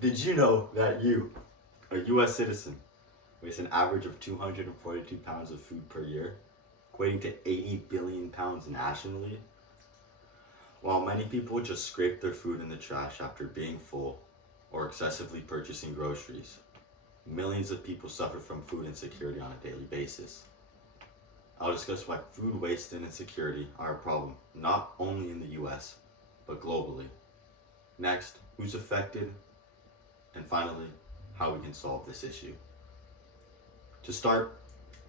Did you know that you, a US citizen, wastes an average of 242 pounds of food per year, equating to 80 billion pounds nationally? While many people just scrape their food in the trash after being full or excessively purchasing groceries, millions of people suffer from food insecurity on a daily basis. I'll discuss why food waste and insecurity are a problem not only in the US, but globally. Next, who's affected, and finally, how we can solve this issue. To start,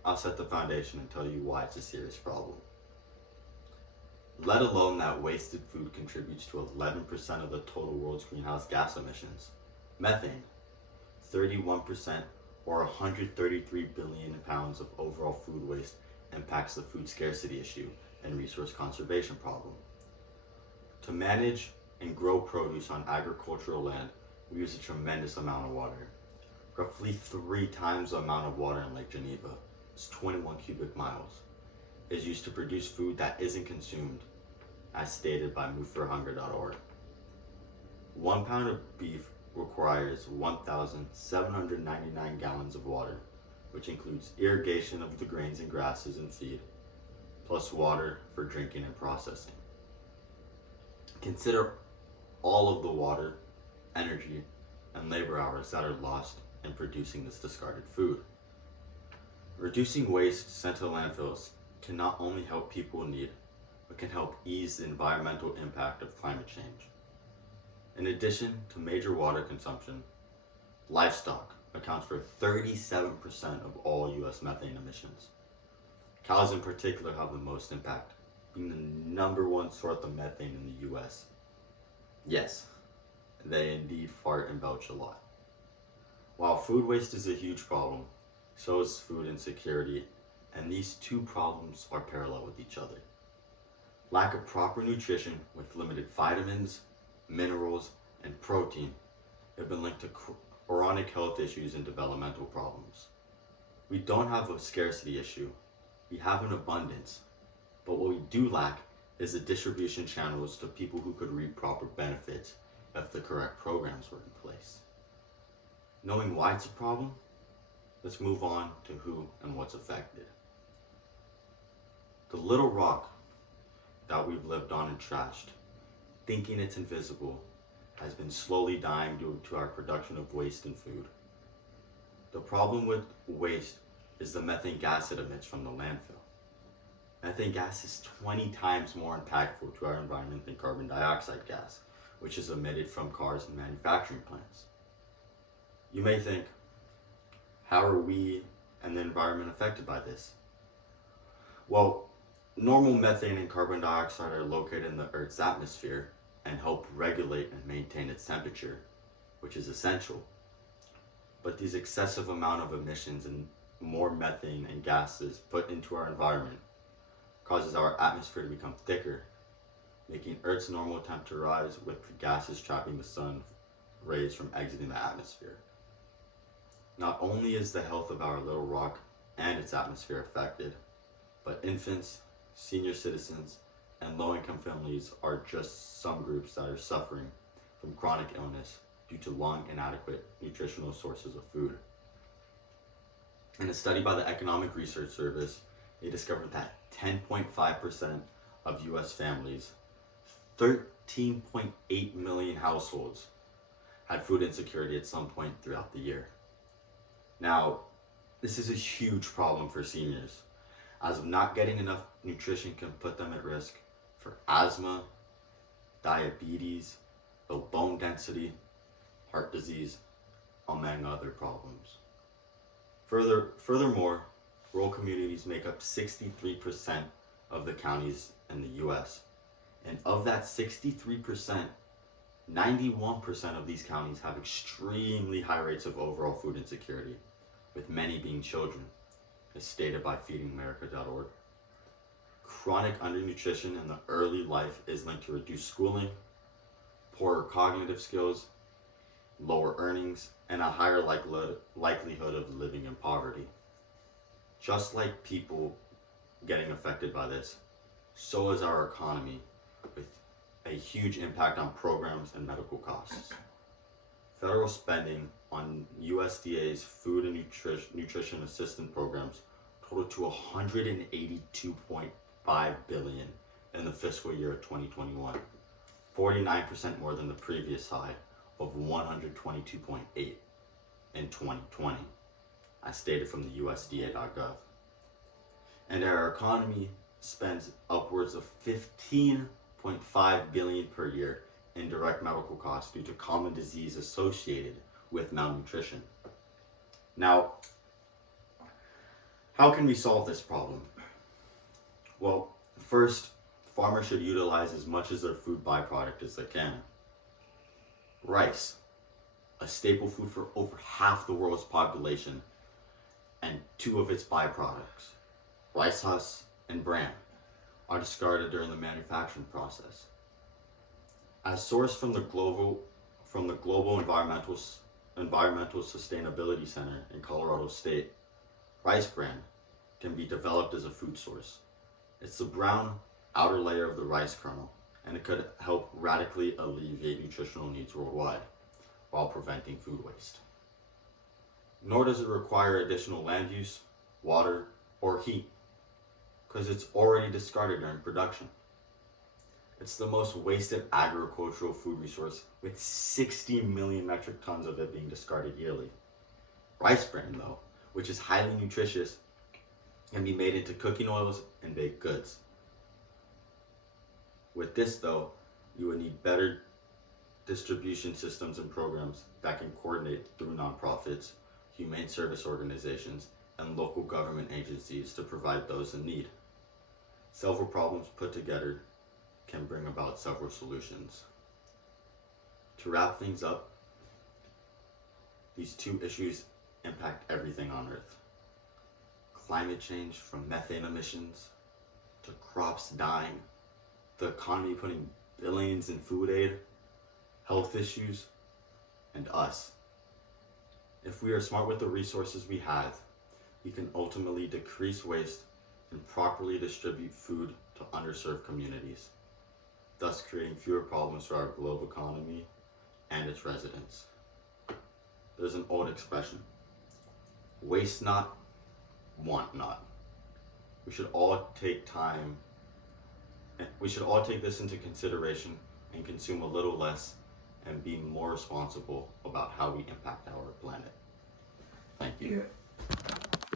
I'll set the foundation and tell you why it's a serious problem. Let alone that wasted food contributes to 11% of the total world's greenhouse gas emissions. Methane, 31% or 133 billion pounds of overall food waste impacts the food scarcity issue and resource conservation problem. To manage and grow produce on agricultural land, we use a tremendous amount of water. Roughly 3 times the amount of water in Lake Geneva, it's 21 cubic miles, is used to produce food that isn't consumed, as stated by moveforhunger.org. 1 pound of beef requires 1,799 gallons of water, which includes irrigation of the grains and grasses and feed, plus water for drinking and processing. Consider all of the water, energy, and labor hours that are lost in producing this discarded food. Reducing waste sent to landfills can not only help people in need, but can help ease the environmental impact of climate change. In addition to major water consumption, livestock accounts for 37% of all US methane emissions. Cows in particular have the most impact, being the number one source of methane in the US. Yes, they indeed fart and belch a lot. While food waste is a huge problem, so is food insecurity, and these two problems are parallel with each other. Lack of proper nutrition with limited vitamins, minerals, and protein have been linked to chronic health issues and developmental problems. We don't have a scarcity issue, we have an abundance, but what we do lack is the distribution channels to people who could reap proper benefits if the correct programs were in place. Knowing why it's a problem, let's move on to who and what's affected. The little rock that we've lived on and trashed, thinking it's invisible, has been slowly dying due to our production of waste and food. The problem with waste is the methane gas it emits from the landfill. Methane gas is 20 times more impactful to our environment than carbon dioxide gas, which is emitted from cars and manufacturing plants. You may think, how are we and the environment affected by this? Well, normal methane and carbon dioxide are located in the Earth's atmosphere and help regulate and maintain its temperature, which is essential. But these excessive amount of emissions and more methane and gases put into our environment causes our atmosphere to become thicker, making Earth's normal temperature rise with the gases trapping the sun rays from exiting the atmosphere. Not only is the health of our little rock and its atmosphere affected, but infants, senior citizens, and low-income families are just some groups that are suffering from chronic illness due to long inadequate nutritional sources of food. In a study by the Economic Research Service, they discovered that 10.5% of US families, 13.8 million households, had food insecurity at some point throughout the year. Now, this is a huge problem for seniors, as not getting enough nutrition can put them at risk for asthma, diabetes, low bone density, heart disease, among other problems. Furthermore, rural communities make up 63% of the counties in the US. And of that 63%, 91% of these counties have extremely high rates of overall food insecurity, with many being children, as stated by feedingamerica.org. Chronic undernutrition in the early life is linked to reduced schooling, poorer cognitive skills, lower earnings, and a higher likelihood of living in poverty. Just like people getting affected by this, so is our economy, with a huge impact on programs and medical costs. Federal spending on USDA's food and nutrition assistance programs totaled to $182.5 billion in the fiscal year of 2021, 49% more than the previous high of 122.8 in 2020, as stated from the USDA.gov. And our economy spends upwards of $15.5 billion per year in direct medical costs due to common disease associated with malnutrition. Now, how can we solve this problem? Well, first, farmers should utilize as much of their food byproduct as they can. Rice, a staple food for over half the world's population, and two of its byproducts, rice husk and bran, are discarded during the manufacturing process. As sourced from the Global Environmental Sustainability Center in Colorado State, rice bran can be developed as a food source. It's the brown outer layer of the rice kernel, and it could help radically alleviate nutritional needs worldwide while preventing food waste. Nor does it require additional land use, water, or heat, because it's already discarded during production. It's the most wasted agricultural food resource, with 60 million metric tons of it being discarded yearly. Rice bran, though, which is highly nutritious, can be made into cooking oils and baked goods. With this, though, you would need better distribution systems and programs that can coordinate through nonprofits, humane service organizations, and local government agencies to provide those in need. Several problems put together can bring about several solutions. To wrap things up, these two issues impact everything on Earth. Climate change, from methane emissions to crops dying, the economy putting billions in food aid, health issues, and us. If we are smart with the resources we have, we can ultimately decrease waste and properly distribute food to underserved communities, thus creating fewer problems for our global economy and its residents. There's an old expression: waste not, want not. We should all take this into consideration and consume a little less and be more responsible about how we impact our planet. Thank you. Yeah.